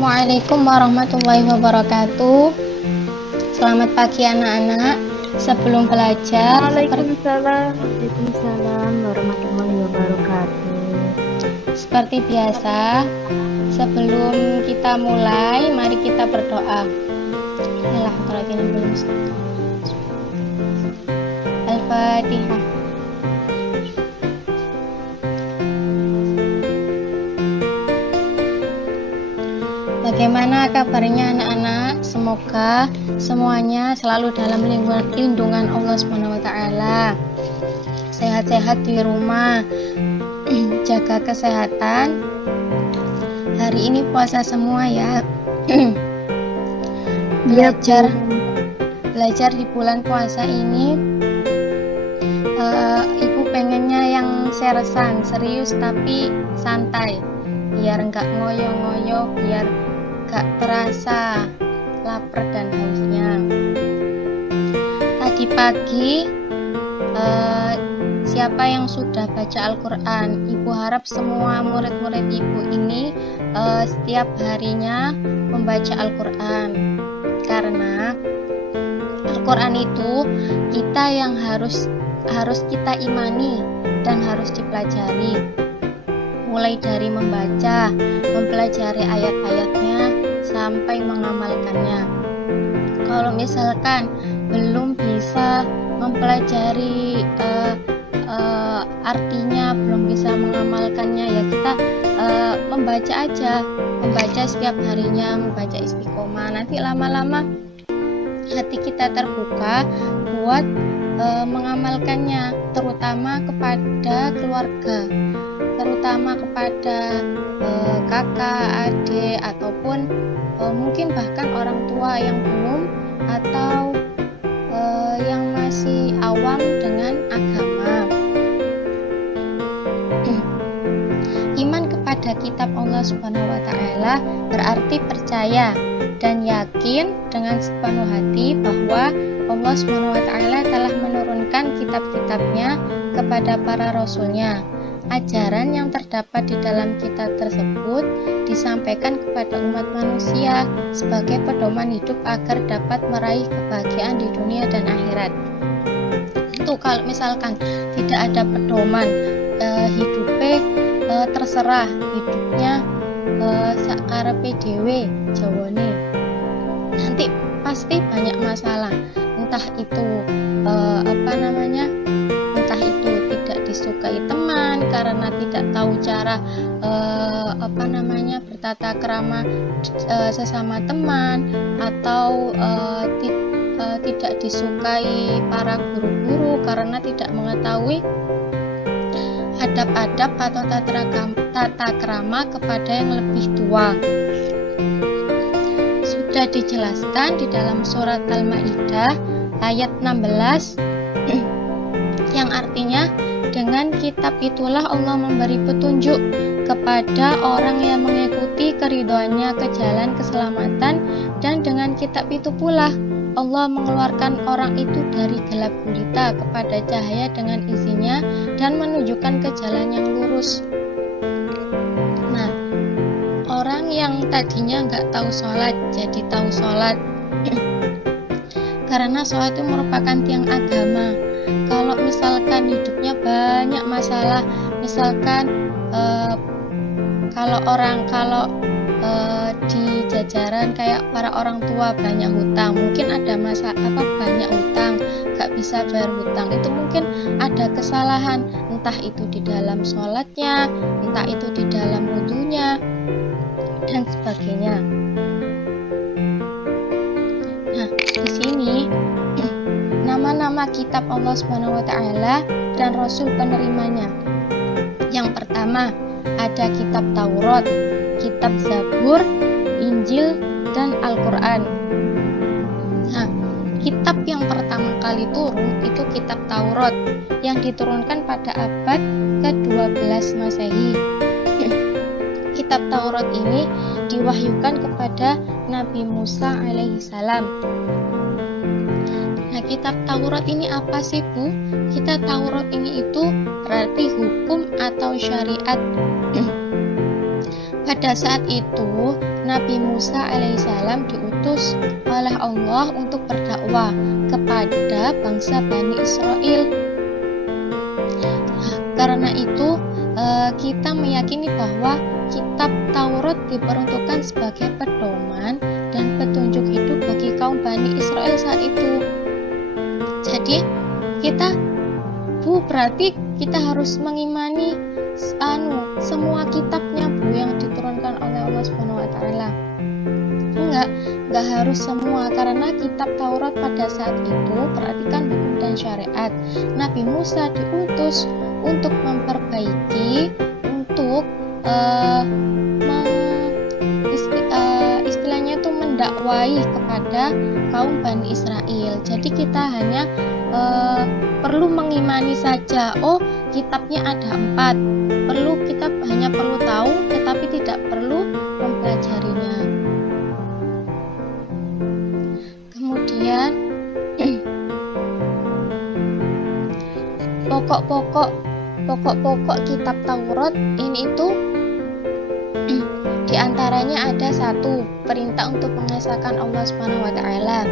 Assalamualaikum warahmatullahi wabarakatuh. Selamat pagi anak-anak. Sebelum belajar, Waalaikumsalam warahmatullahi wabarakatuh. seperti biasa, sebelum kita mulai, mari kita berdoa. Bismillahirrahmanirrahim. Al-Fatihah. Bagaimana kabarnya anak-anak? Semoga semuanya selalu dalam lindungan Allah SWT. Sehat-sehat di rumah, jaga kesehatan. Hari ini puasa semua ya. Belajar di bulan puasa ini, ibu pengennya yang serius tapi santai, biar nggak ngoyo-ngoyo, biar gak terasa lapar dan hausnya. Tadi pagi siapa yang sudah baca Al-Quran? Ibu harap semua murid-murid ibu ini setiap harinya membaca Al-Quran, karena Al-Quran itu kita yang harus kita imani dan harus dipelajari, mulai dari membaca, mempelajari ayat-ayatnya sampai mengamalkannya. Kalau misalkan belum bisa mempelajari artinya, belum bisa mengamalkannya, ya kita membaca aja, membaca setiap harinya, membaca istiqomah. Nanti lama-lama hati kita terbuka buat mengamalkannya, terutama kepada keluarga, terutama kepada kakak, adik, ataupun mungkin bahkan orang tua yang belum atau yang masih awam dengan agama. Iman kepada kitab Allah Subhanahu wa Ta'ala berarti percaya dan yakin dengan sepenuh hati bahwa Allah Subhanahu wa Ta'ala telah menurunkan kitab-kitabnya kepada para rasulnya. Ajaran yang terdapat di dalam kitab tersebut disampaikan kepada umat manusia sebagai pedoman hidup agar dapat meraih kebahagiaan di dunia dan akhirat. Itu kalau misalkan tidak ada pedoman, hidupnya terserah, hidupnya sakarepe dhewe jawane, nanti pasti banyak masalah. Entah itu entah itu tidak disukai teman karena tidak tahu cara bertata krama sesama teman, atau tidak disukai para guru-guru karena tidak mengetahui adab-adab atau tata krama kepada yang lebih tua. Sudah dijelaskan di dalam surat Al-Maidah ayat 16 yang artinya, dengan kitab itulah Allah memberi petunjuk kepada orang yang mengikuti keridhoannya ke jalan keselamatan, dan dengan kitab itu pula Allah mengeluarkan orang itu dari gelap gulita kepada cahaya dengan izinnya dan menunjukkan ke jalan yang lurus. Nah, orang yang tadinya nggak tahu sholat jadi tahu sholat karena sholat itu merupakan tiang agama. Kalau misalkan hidupnya banyak masalah, misalkan kalau di jajaran kayak para orang tua banyak hutang, mungkin ada banyak hutang, gak bisa bayar hutang, itu mungkin ada kesalahan, entah itu di dalam sholatnya, entah itu di dalam wudunya dan sebagainya. Nah, di sini nama-nama kitab Allah Subhanahu wa Ta'ala dan Rasul penerimanya. Yang pertama ada kitab Taurat, kitab Zabur, Injil, dan Al-Quran. Nah, kitab yang pertama kali turun itu kitab Taurat yang diturunkan pada abad ke-12 Masehi. Kitab Taurat ini diwahyukan kepada Nabi Musa alaihissalam. Nah, kitab Taurat ini apa sih, Bu? Kitab Taurat ini itu berarti hukum atau syariat. Pada saat itu, Nabi Musa alaihissalam diutus oleh Allah untuk berdakwah kepada bangsa Bani Israel. Karena itu, kita meyakini bahwa kitab Taurat diperuntukkan sebagai pedoman dan petunjuk hidup bagi kaum Bani Israel saat itu. Jadi, berarti kita harus mengimani semua kitabnya yang diturunkan oleh Allah Subhanahu wa taala. Enggak harus semua, karena kitab Taurat pada saat itu perhatikan hukum dan syariat. Nabi Musa diutus untuk memperbaiki, untuk istilahnya itu mendakwai kepada kaum Bani Israel. Jadi kita hanya perlu mengimani saja. Oh, kitabnya ada 4. Kita hanya perlu tahu, tetapi tidak perlu mempelajarinya. Kemudian pokok-pokok kitab Taurat ini itu diantaranya ada 1, perintah untuk mengesahkan Allah Subhanahu wa taala.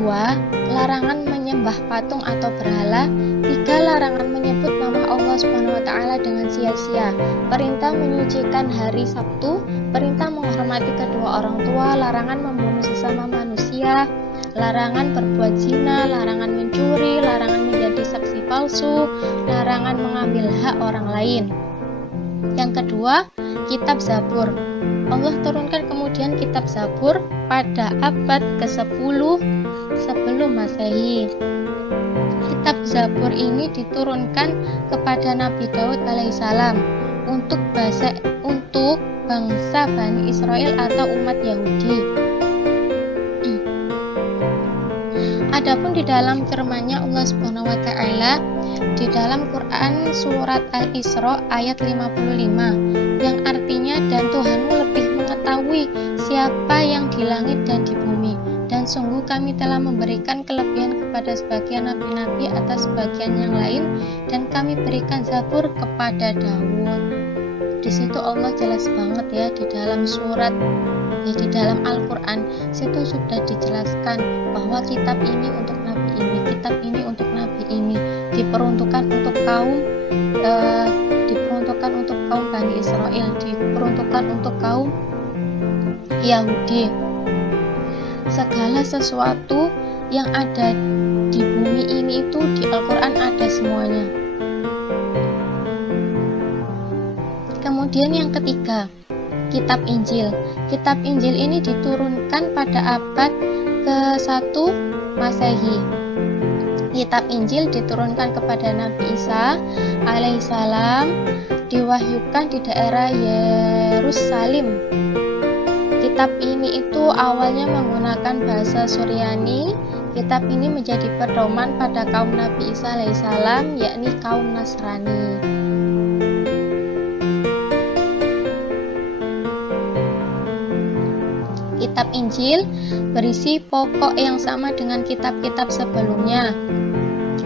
2, larangan menyembah patung atau berhala. 3, larangan menyebut nama Allah Subhanahu wa taala dengan sia-sia. Perintah menyucikan hari Sabtu, perintah menghormati kedua orang tua, larangan membunuh sesama manusia, larangan berbuat zina, larangan mencuri, larangan menjadi saksi palsu, larangan mengambil hak orang lain. Yang kedua, kitab Zabur. Allah turunkan kemudian kitab Zabur pada abad ke-10 sebelum Masehi. Kitab Zabur ini diturunkan kepada Nabi Daud alaihissalam untuk bangsa Bani Israel atau umat Yahudi. Adapun di dalam firman-Nya Allah Subhanahu wa taala di dalam Quran surat Al-Isra ayat 55 yang artinya, dan Tuhanmu lebih mengetahui siapa yang di langit dan di bumi, dan sungguh kami telah memberikan kelebihan kepada sebagian nabi-nabi atas sebagian yang lain, dan kami berikan Zabur kepada Daud. Di situ Allah jelas banget ya, di dalam surat di dalam Al-Quran situ sudah dijelaskan bahwa kitab ini untuk nabi ini, kitab ini untuk nabi ini, diperuntukkan untuk kaum Bani Israel, diperuntukkan untuk kaum Yahudi. Segala sesuatu yang ada di bumi ini itu di Al-Quran ada semuanya. Kemudian yang ketiga, kitab Injil. Kitab Injil ini diturunkan pada abad ke-1 Masehi. Kitab Injil diturunkan kepada Nabi Isa alaihissalam, diwahyukan di daerah Yerusalem. Kitab ini itu awalnya menggunakan bahasa Suryani. Kitab ini menjadi pedoman pada kaum Nabi Isa alaihissalam, yakni kaum Nasrani. Kitab Injil berisi pokok yang sama dengan kitab-kitab sebelumnya.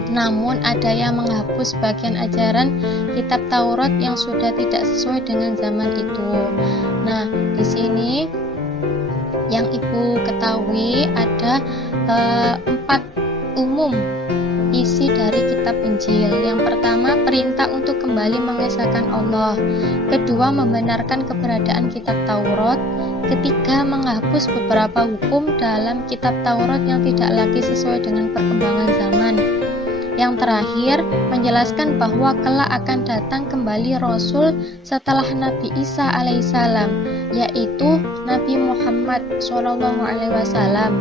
Namun ada yang menghapus bagian ajaran kitab Taurat yang sudah tidak sesuai dengan zaman itu. Nah, di sini yang Ibu ketahui ada 4 umum isi dari kitab Injil. Yang pertama, perintah untuk kembali mengesahkan Allah. Kedua, membenarkan keberadaan kitab Taurat. Ketiga, menghapus beberapa hukum dalam kitab Taurat yang tidak lagi sesuai dengan perkembangan zaman. Yang terakhir, menjelaskan bahwa kelak akan datang kembali Rasul setelah Nabi Isa alaihissalam, yaitu Nabi Muhammad SAW.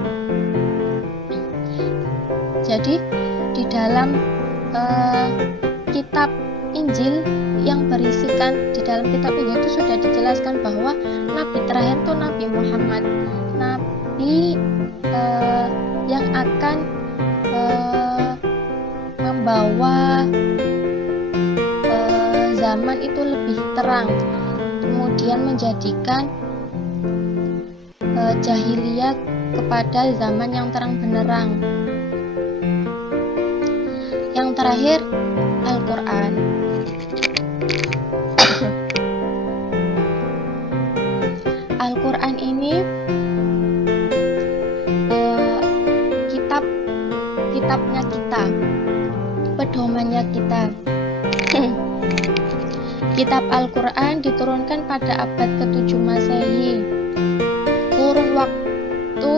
Jadi, di dalam kitab Injil yang berisikan di dalam kitab Injil itu sudah dijelaskan bahwa Nabi terakhir itu Nabi Muhammad, Nabi yang akan membawa zaman itu lebih terang, kemudian menjadikan jahiliyah kepada zaman yang terang benderang. Yang terakhir, Al-Quran. zamannya kita. Kitab Al-Quran diturunkan pada abad ke-7 Masehi. Kurun waktu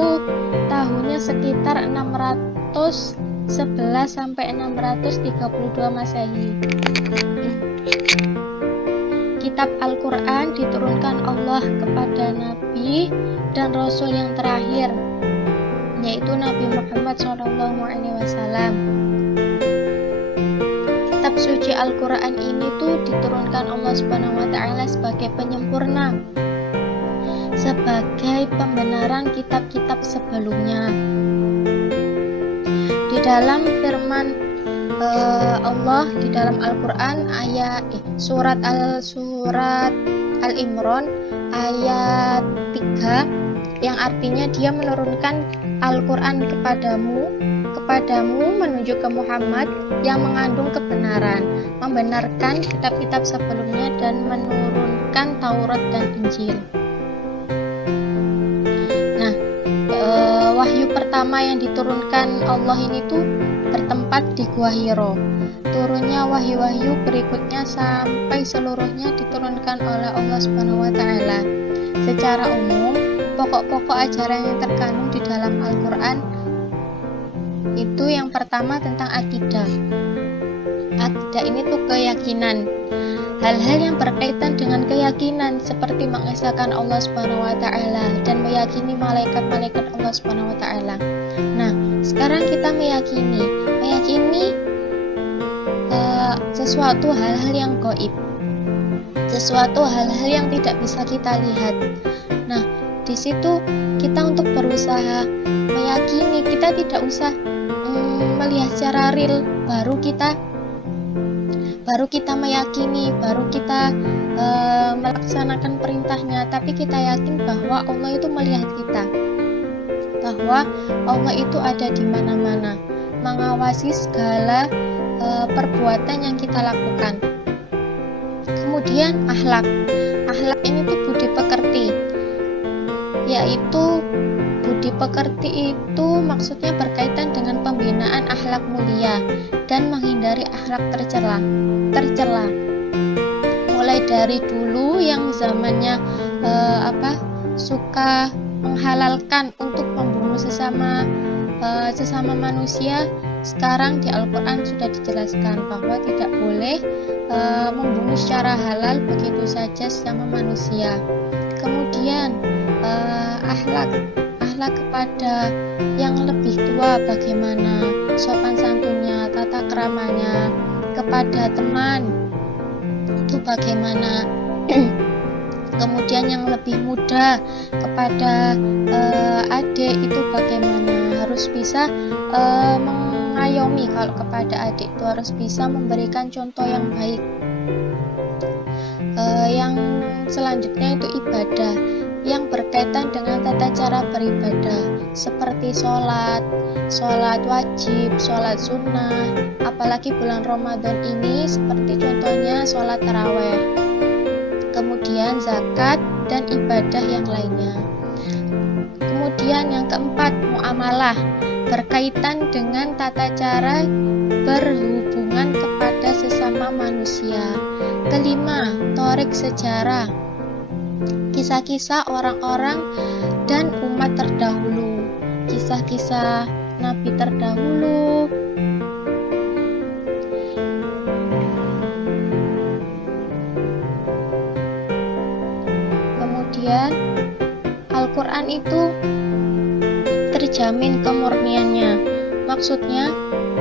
tahunnya sekitar 611 sampai 632 Masehi. Kitab Al-Quran diturunkan Allah kepada Nabi dan Rasul yang terakhir, yaitu Nabi Muhammad SAW. Kitab suci Al-Quran ini tuh diturunkan Allah Subhanahu wa Ta'ala sebagai penyempurna, sebagai pembenaran kitab-kitab sebelumnya. Di dalam firman Allah di dalam Al-Quran surat Al-Imran ayat 3 yang artinya Dia menurunkan Al-Quran kepadamu menuju ke Muhammad yang mengandung kebenaran, membenarkan kitab-kitab sebelumnya dan menurunkan Taurat dan Injil. Nah, wahyu pertama yang diturunkan Allah ini tuh bertempat di Gua Hiro. Turunnya wahyu-wahyu berikutnya sampai seluruhnya diturunkan oleh Allah Subhanahu wa Ta'ala. Secara umum, pokok-pokok ajaran yang terkandung di dalam Al-Quran itu yang pertama tentang akidah. Akidah ini tuh keyakinan. Hal-hal yang berkaitan dengan keyakinan seperti mengesahkan Allah Subhanahu wa Ta'ala dan meyakini malaikat-malaikat Allah Subhanahu wa Ta'ala. Nah, sekarang kita meyakini sesuatu hal-hal yang gaib, sesuatu hal-hal yang tidak bisa kita lihat. Nah, di situ kita untuk berusaha meyakini, kita tidak usah melihat secara real, baru kita meyakini, baru kita melaksanakan perintahnya, tapi kita yakin bahwa Allah itu melihat kita, bahwa Allah itu ada di mana-mana, mengawasi segala perbuatan yang kita lakukan. Kemudian akhlak ini tuh budi pekerti, yaitu budi pekerti itu maksudnya berkaitan dengan pembinaan akhlak mulia dan menghindari akhlak tercela. Mulai dari dulu yang zamannya suka menghalalkan untuk membunuh sesama manusia, sekarang di Al-Quran sudah dijelaskan bahwa tidak boleh membunuh secara halal begitu saja sesama manusia. Kemudian akhlak kepada yang lebih tua, bagaimana sopan santunnya, tata keramanya, kepada teman itu bagaimana. Kemudian yang lebih muda kepada adik itu bagaimana, harus bisa mengayomi. Kalau kepada adik itu harus bisa memberikan contoh yang baik. Yang selanjutnya itu ibadah yang berkaitan dengan tata cara beribadah seperti sholat wajib, sholat sunnah, apalagi bulan Ramadan ini seperti contohnya sholat taraweh, kemudian zakat dan ibadah yang lainnya. Kemudian yang keempat, muamalah, berkaitan dengan tata cara berhubungan kepada sesama manusia. Kelima, torik sejarah, kisah-kisah orang-orang dan umat terdahulu, kisah-kisah nabi terdahulu. Kemudian Al-Quran itu terjamin kemurniannya. Maksudnya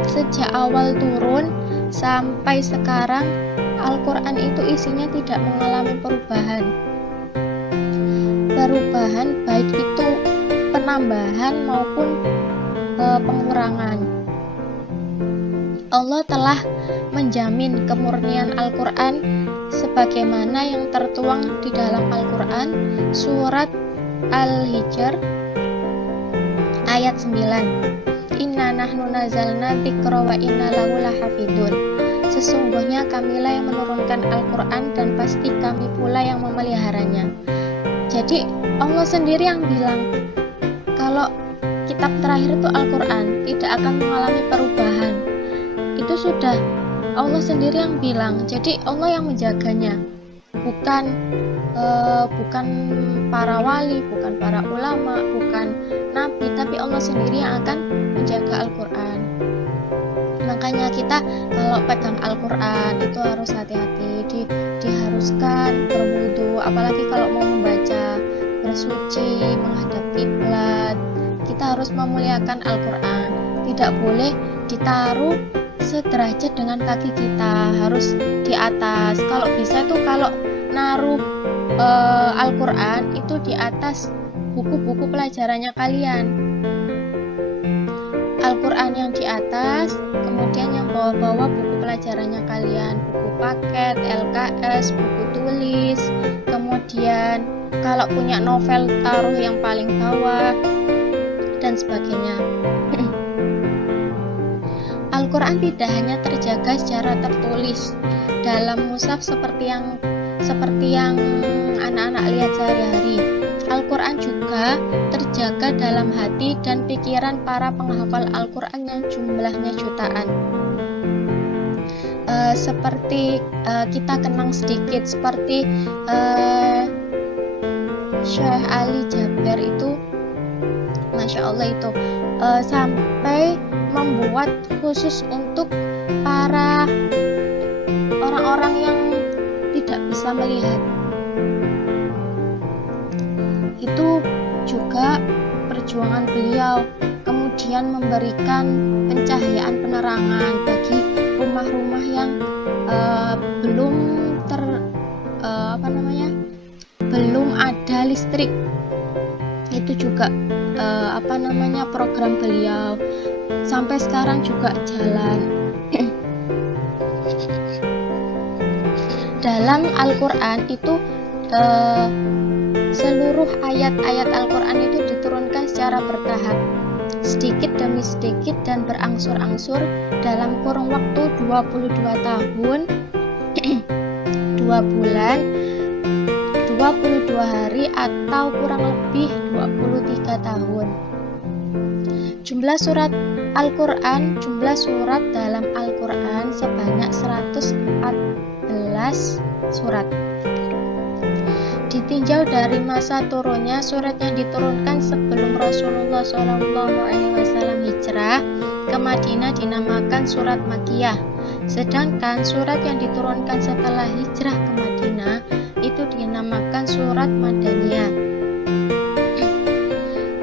sejak awal turun sampai sekarang Al-Quran itu isinya tidak mengalami perubahan baik itu penambahan maupun pengurangan. Allah telah menjamin kemurnian Al-Quran sebagaimana yang tertuang di dalam Al-Quran surat Al-Hijr ayat 9. Inna nahnu nazalna dzikra wa inna lahu lahafidun. Sesungguhnya kamilah yang menurunkan Al-Quran dan pasti kami pula yang memeliharanya. Jadi Allah sendiri yang bilang kalau kitab terakhir itu Al-Quran tidak akan mengalami perubahan. Itu itu sudah Allah sendiri yang bilang. Jadi Allah yang menjaganya, bukan para wali, bukan para ulama, bukan nabi, tapi Allah sendiri yang akan menjaga Al-Quran. Makanya kita kalau pegang Al-Quran itu harus hati-hati, diharuskan berwudu, apalagi kalau mau membaca, bersuci, menghadap kiblat. Kita harus memuliakan Al-Quran, tidak boleh ditaruh sederajat dengan kaki kita, harus di atas. Kalau bisa tuh kalau naruh Al-Quran itu di atas buku-buku pelajarannya kalian. Al-Quran yang di atas, kemudian yang bawah-bawah buku pelajarannya kalian, buku paket, LKS, buku tulis, kemudian kalau punya novel taruh yang paling bawah, dan sebagainya. Al-Quran tidak hanya terjaga secara tertulis dalam mushaf seperti yang anak-anak lihat sehari-hari. Al-Quran juga terjaga dalam hati dan pikiran para penghafal Al-Quran yang jumlahnya jutaan. Seperti kita kenang sedikit, seperti Syekh Ali Jaber itu, Masya Allah itu sampai membuat khusus untuk para orang-orang yang tidak bisa melihat. Itu juga perjuangan beliau, kemudian memberikan pencahayaan penerangan bagi rumah-rumah yang belum ada listrik. Itu juga program beliau sampai sekarang juga jalan. Dalam Al-Quran itu seluruh ayat-ayat Al-Quran itu diturunkan secara bertahap, sedikit demi sedikit dan berangsur-angsur dalam kurun waktu 22 tahun 2 bulan 22 hari atau kurang lebih 23 tahun. Jumlah surat Al-Quran, jumlah surat dalam Al-Quran sebanyak 114 surat. Ditinjau dari masa turunnya, surat yang diturunkan sebelum Rasulullah SAW hijrah ke Madinah dinamakan surat Makkiyah. Sedangkan surat yang diturunkan setelah hijrah ke Madinah itu dinamakan surat Madaniyah.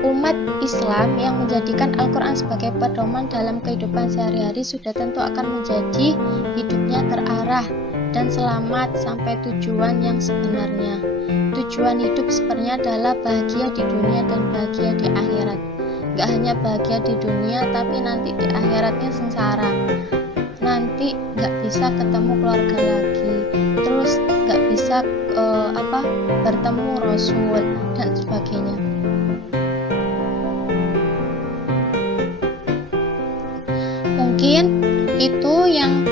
Umat Islam yang menjadikan Al-Quran sebagai pedoman dalam kehidupan sehari-hari sudah tentu akan menjadi hidupnya terarah dan selamat sampai tujuan yang sebenarnya. Tujuan hidup sebenarnya adalah bahagia di dunia dan bahagia di akhirat. Gak hanya bahagia di dunia, tapi nanti di akhiratnya sengsara. Nanti gak bisa ketemu keluarga lagi, terus gak bisa bertemu Rasul dan sebagainya. Mungkin itu yang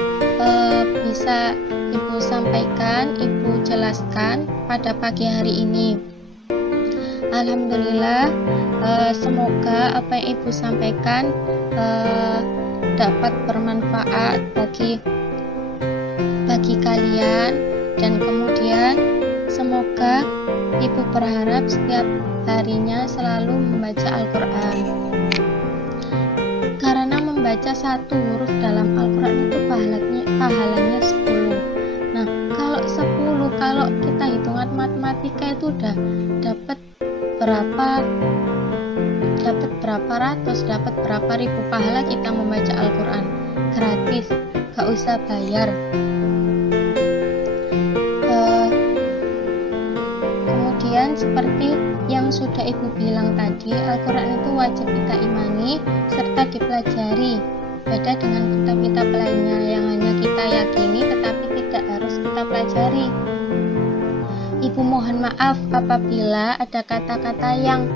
bisa Ibu sampaikan, Ibu jelaskan pada pagi hari ini. Alhamdulillah, semoga apa yang Ibu sampaikan dapat bermanfaat bagi kalian, dan kemudian semoga Ibu berharap setiap harinya selalu membaca Al-Quran, karena membaca satu huruf dalam Al-Quran itu pahalanya 10. Nah, kalau 10, kalau kita hitungan matematika itu udah dapat berapa ratus, dapat berapa ribu pahala kita membaca Al-Quran gratis, gak usah bayar. Kemudian seperti yang sudah Ibu bilang tadi, Al-Quran itu wajib kita imani serta dipelajari, beda dengan kitab-kitab lainnya yang hanya kita yakini tetapi tidak harus kita pelajari. Ibu mohon maaf apabila ada kata-kata yang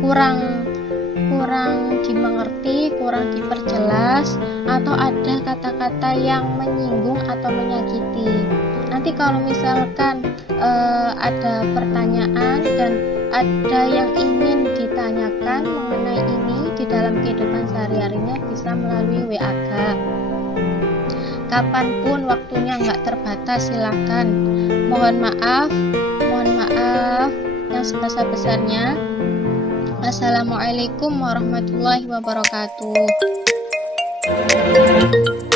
kurang dimengerti, kurang diperjelas, atau ada kata-kata yang menyinggung atau menyakiti. Nanti kalau misalkan ada pertanyaan dan ada yang ingin ditanyakan mengenai ini di dalam kehidupan sehari-harinya bisa melalui WA. Kapanpun waktunya nggak terbatas, silakan. Mohon maaf yang sebesar-besarnya. Assalamualaikum warahmatullahi wabarakatuh.